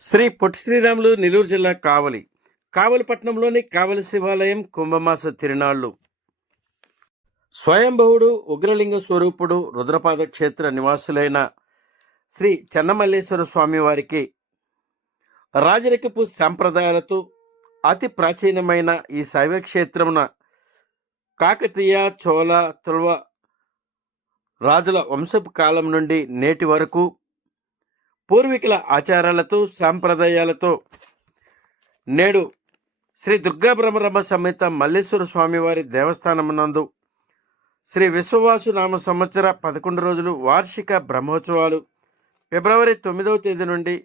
శ్రీ పొట్టి శ్రీరాములు నెల్లూరు జిల్లా కావలి పట్టణంలోని కావలి శివాలయం కుంభమాస తిరునాళ్ళు. స్వయంభవుడు ఉగ్రలింగ స్వరూపుడు రుద్రపాద క్షేత్ర నివాసులైన శ్రీ చెన్నమల్లేశ్వర స్వామి వారికి రాజరికపు సంప్రదాయాలతో అతి ప్రాచీనమైన ఈ శైవ క్షేత్రమున కాకతీయ చోళ తుళవ రాజుల వంశపు కాలం నుండి నేటి వరకు పూర్వీకుల ఆచారాలతో సాంప్రదాయాలతో నేడు శ్రీ దుర్గా బ్రహ్మరమ్మ సమేత మల్లేశ్వర స్వామివారి దేవస్థానమునందు శ్రీ విశ్వవాసు నామ సంవత్సర 11 రోజులు వార్షిక బ్రహ్మోత్సవాలు ఫిబ్రవరి 9వ తేదీ నుండి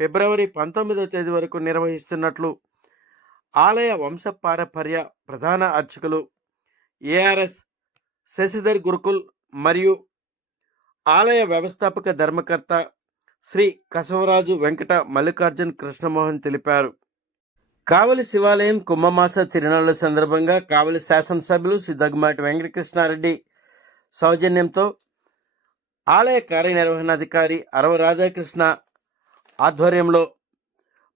ఫిబ్రవరి 19వ తేదీ వరకు నిర్వహిస్తున్నట్లు ఆలయ వంశపారపర్య ప్రధాన అర్చకులు ఏఆర్ఎస్ శశిధర్ గురుకుల్ మరియు ఆలయ వ్యవస్థాపక ధర్మకర్త శ్రీ కసవరాజు వెంకట మల్లికార్జున్ కృష్ణమోహన్ తెలిపారు. కావలి శివాలయం కుంభమాస తిరునాళ్ల సందర్భంగా కావలి శాసనసభ్యులు శ్రీ దగ్గుమాటి వెంకటకృష్ణారెడ్డి సౌజన్యంతో ఆలయ కార్యనిర్వహణాధికారి అరవ రాధాకృష్ణ ఆధ్వర్యంలో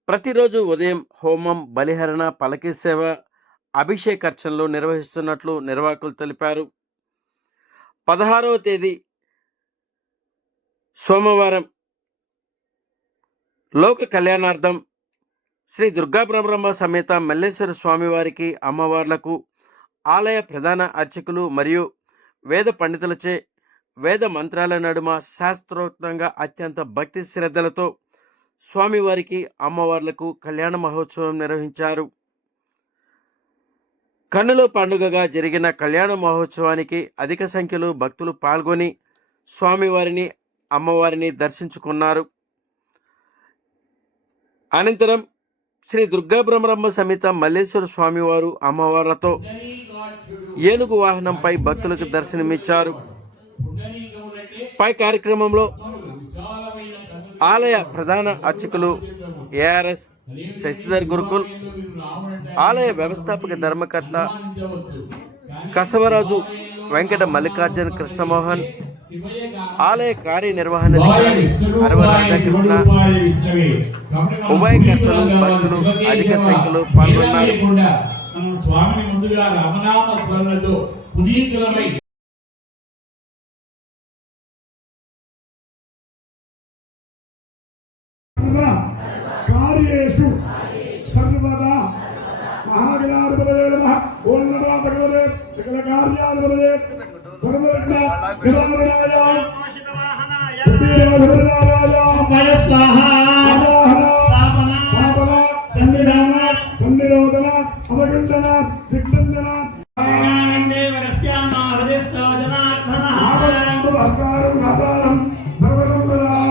ప్రతిరోజు ఉదయం హోమం, బలిహరణ, పలకీ సేవ, అభిషేకార్చనలు నిర్వహిస్తున్నట్లు నిర్వాహకులు తెలిపారు. 16వ తేదీ సోమవారం లోక కళ్యాణార్థం శ్రీ దుర్గా బ్రహ్మరమ్మ సమేత మల్లేశ్వర స్వామివారికి అమ్మవార్లకు ఆలయ ప్రధాన అర్చకులు మరియు వేద పండితులచే వేద మంత్రాల నడుమ శాస్త్రోక్తంగా అత్యంత భక్తి శ్రద్ధలతో స్వామివారికి అమ్మవార్లకు కళ్యాణ మహోత్సవం నిర్వహించారు. కన్నుల పండుగగా జరిగిన కళ్యాణ మహోత్సవానికి అధిక సంఖ్యలో భక్తులు పాల్గొని స్వామివారిని, అమ్మవారిని దర్శించుకున్నారు. అనంతరం శ్రీ దుర్గా బ్రహ్మరమ్మ సమేత మల్లేశ్వర స్వామివారు అమ్మవార్లతో ఏనుగు వాహనంపై భక్తులకు దర్శనమిచ్చారు. పై కార్యక్రమంలో ఆలయ ప్రధాన అర్చకులు ఏఆర్ఎస్ శశిధర్ గురుకుల్, ఆలయ వ్యవస్థాపక ధర్మకర్త కసవరాజు వెంకట మల్లికార్జున్ కృష్ణమోహన్, ఆలయ కార్యనిర్వహణాధికారి అరవ రాధాకృష్ణ, ఉభయకర్తలు, భక్తులు అధిక సంఖ్యలో పాల్గొన్నారు. కార్యేషు సర్వదా మహాగణాధిపతయే నమః. ఓం నమో భగవతే సకల కార్యాధిపతయే సర్వజ్ఞ విరామణాయ పుట్టిరోధనాయ స్వాహా స్థాపన సన్నిధాన సన్నిరోధన అవగండన దిగ్బంధన భక్తారం సాధారం సర్వసంపదాం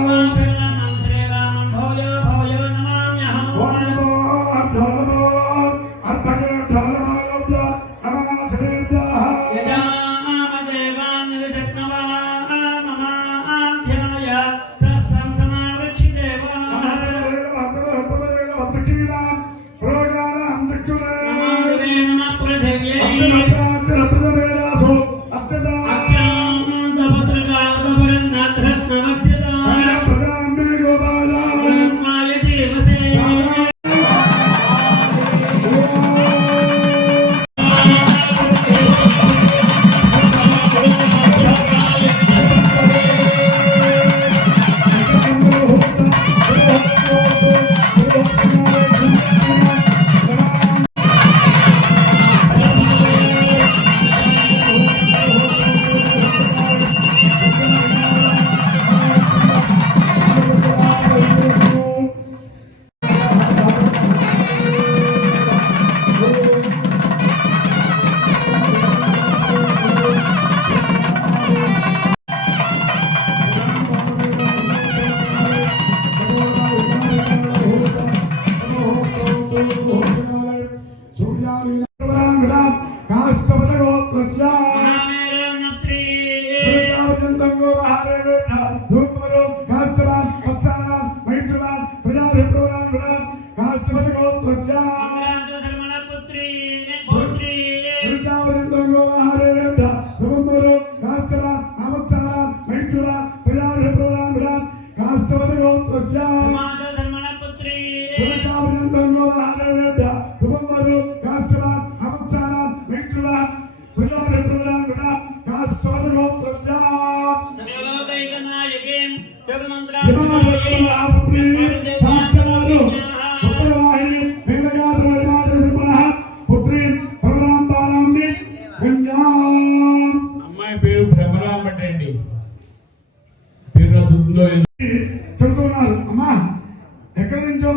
నుంచో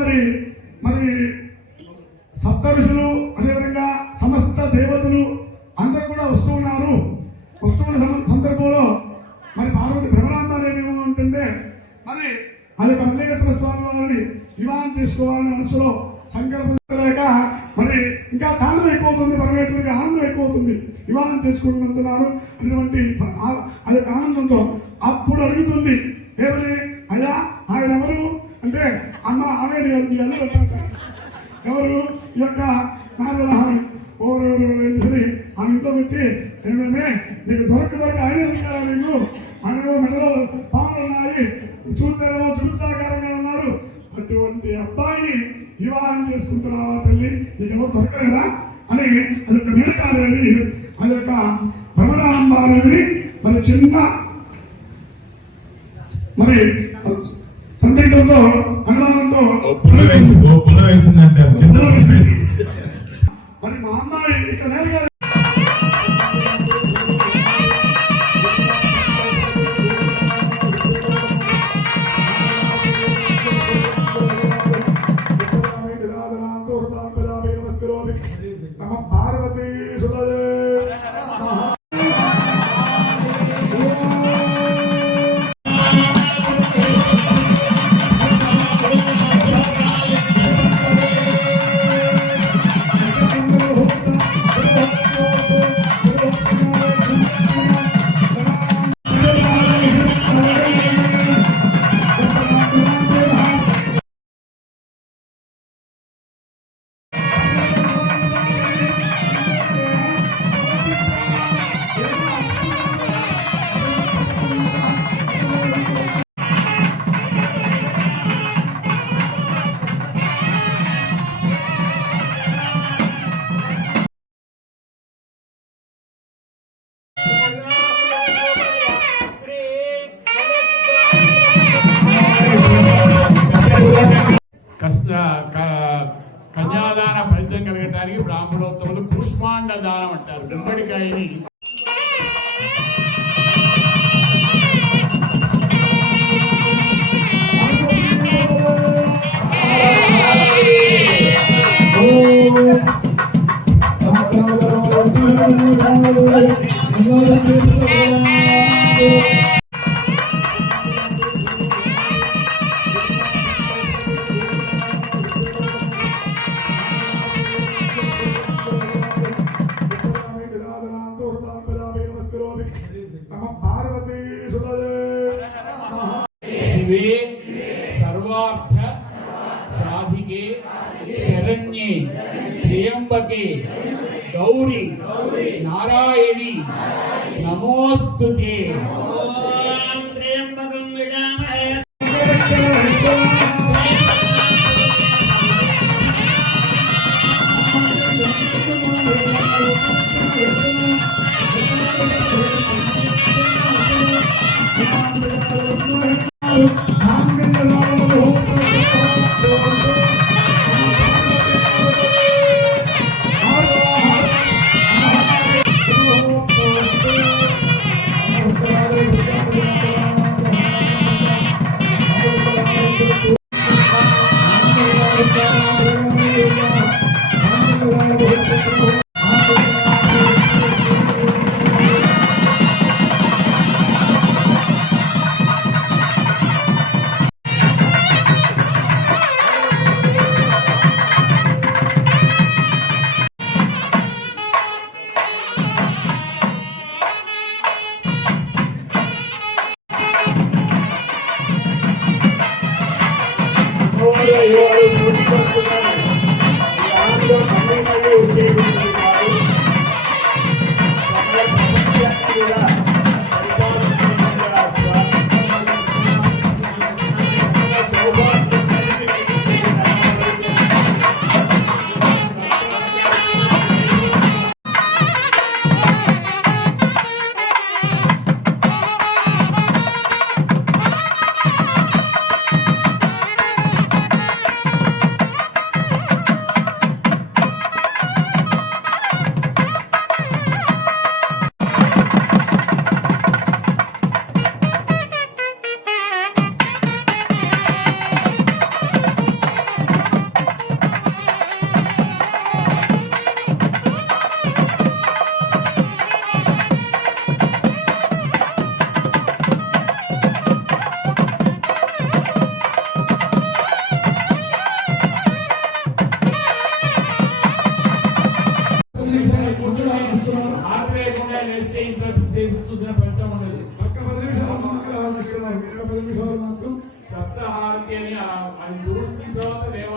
మరి సప్త ఋషులు అదేవిధంగా సమస్త దేవతలు అందరూ కూడా వస్తూ ఉన్నారు. వస్తున్న సందర్భంలో మరి పార్వతి భ్రమరాంబాదేవి ఏమంటుంటే మరి ఆ యొక్క మల్లికేశ్వర స్వామి వారిని వివాహం చేసుకోవాలని మనసులో సంకల్పం లేక మరి ఇంకా తాండ్రం ఎక్కువవుతుంది, పరమేశ్వరికి ఆనందం ఎక్కువవుతుంది, వివాహం చేసుకుంటున్నారు అటువంటి ఆ యొక్క ఆనందంతో అప్పుడు అడుగుతుంది ఏమని, అయ్యా ఆయన ఎవరు అంటే అమ్మ ఆమె ఎవరు ఈ యొక్క నారదహారం ఓరెవరు ఆమె ఇంట్లోకి వచ్చి ఏమేమే నీకు దొరక ఆయన ఎదుగుతాడా నీకు, ఆయనేమో మెడలో పాములు ఉన్నాయి, చూస్తేనేమో చురుచాకారంగా ఉన్నాడు, అటువంటి అబ్బాయిని వివాహం చేసుకుంటున్నావా తల్లి, నీకెవరు దొరకలేదా అని అదొక మేనకాదేవి అదొక భ్రమరాంబాదేవి మరి చిన్న మరి సందేహంతో అనుమానంతో మరి మా అమ్మాయి ఇక్కడ నేరుగా పార్వతీ సులజే కన్యాదాన ఫలితం కలగటానికి బ్రాహ్మణోత్తములు కూష్మాండ దానం అంటారు. గుమ్మడికాయని పార్వతీ సులజే శివే సర్వార్థ సాధికే శరణ్యే త్ర్యంబకే గౌరీ నారాయణి నమోస్తుతే.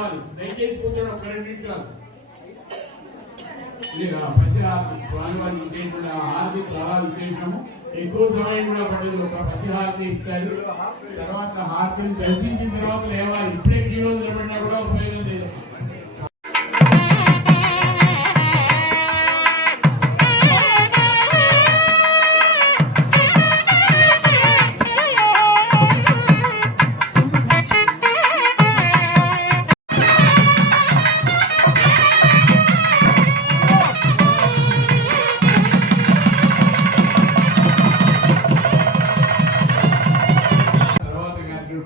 లేవాలి. దయచేసి కూర్చొని ఒక 2 నిమిషాలు. మీరు ఆ పచ్చి స్వామివారికి చేసిన హారతి చాలా విశేషము. ఎక్కువ సమయం కూడా పడలేదు. ఒక పచ్చి హారతి ఇస్తారు. తర్వాత హారతిని దర్శించిన తర్వాత లేవాలి. ఇప్పుడే క్యూలో నిలబడినా కూడా ఉపయోగం లేదు.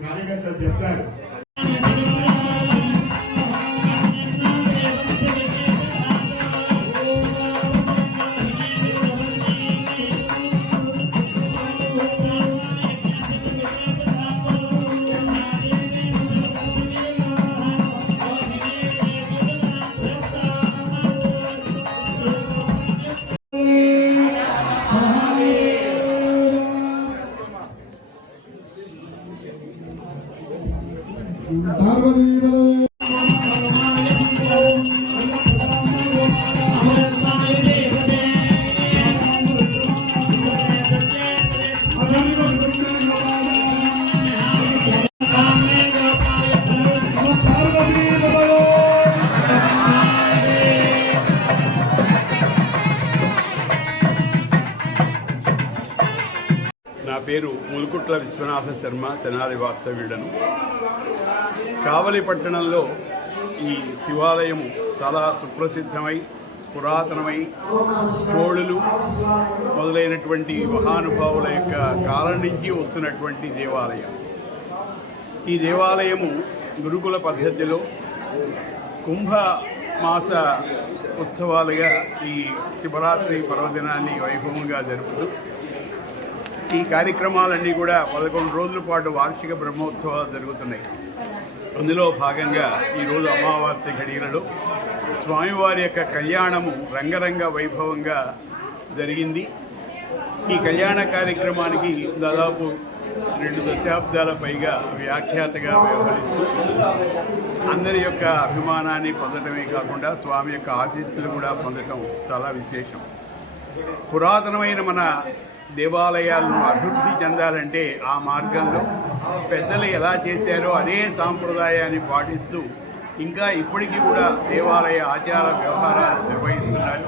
కార్యకర్తలు చెప్తారు. నా పేరు ములుకుట్ల విశ్వనాథ శర్మ, తెనాలి వాస్తవ్యుడను. కావలి పట్టణంలో ఈ శివాలయము చాలా సుప్రసిద్ధమై పురాతనమై కోళులు మొదలైనటువంటి మహానుభావుల యొక్క కాలం నుంచి వస్తున్నటువంటి దేవాలయం. ఈ దేవాలయము గురుకుల పద్ధతిలో కుంభ మాస ఉత్సవాలుగా ఈ శివరాత్రి పర్వదినాన్ని వైభవంగా జరుపుతూ ఈ కార్యక్రమాలన్నీ కూడా 11 రోజుల పాటు వార్షిక బ్రహ్మోత్సవాలు జరుగుతున్నాయి. అందులో భాగంగా ఈరోజు అమావాస్య ఘడియలలో స్వామివారి యొక్క కళ్యాణము రంగరంగ వైభవంగా జరిగింది. ఈ కళ్యాణ కార్యక్రమానికి దాదాపు 2 దశాబ్దాల పైగా వ్యాఖ్యాతగా వ్యవహరిస్తూ అందరి యొక్క అభిమానాన్ని పొందడమే కాకుండా స్వామి యొక్క ఆశీస్సులు కూడా పొందడం చాలా విశేషం. పురాతనమైన మన దేవాలయాలను అభివృద్ధి చెందాలంటే ఆ మార్గంలో పెద్దలు ఎలా చేశారో అదే సాంప్రదాయాన్ని పాటిస్తూ ఇంకా ఇప్పటికీ కూడా దేవాలయ ఆచార వ్యవహారాలు నిర్వహిస్తున్నారు.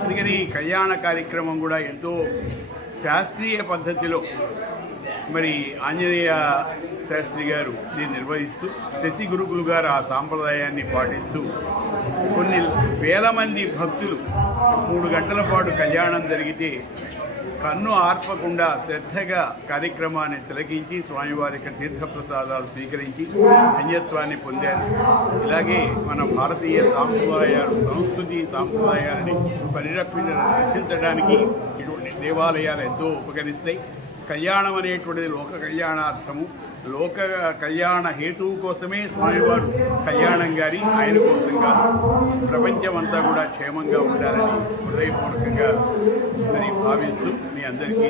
అందుకని కళ్యాణ కార్యక్రమం కూడా ఎంతో శాస్త్రీయ పద్ధతిలో మరి ఆంజనేయ శాస్త్రి గారు దీన్ని నిర్వహిస్తూ, శశి గురుకులు గారు ఆ సాంప్రదాయాన్ని పాటిస్తూ కొన్ని వేల మంది భక్తులు 3 గంటల పాటు కళ్యాణం జరిగితే కన్ను ఆర్పకుండా శ్రద్ధగా కార్యక్రమాన్ని తిలకించి స్వామివారి యొక్క తీర్థప్రసాదాలు స్వీకరించి ధన్యత్వాన్ని పొందారు. ఇలాగే మన భారతీయ సాంప్రదాయాలు, సంస్కృతి సాంప్రదాయాలని రక్షించడానికి ఇటువంటి దేవాలయాలు ఎంతో ఉపకరిస్తాయి. కళ్యాణం అనేటువంటిది లోక కళ్యాణార్థము, లోక కళ్యాణ హేతువు కోసమే స్వామివారు కళ్యాణం గారి ఆయన కోసం కాదు. ప్రపంచమంతా కూడా క్షేమంగా ఉండాలని హృదయపూర్వకంగా మరి భావిస్తూ మీ అందరికీ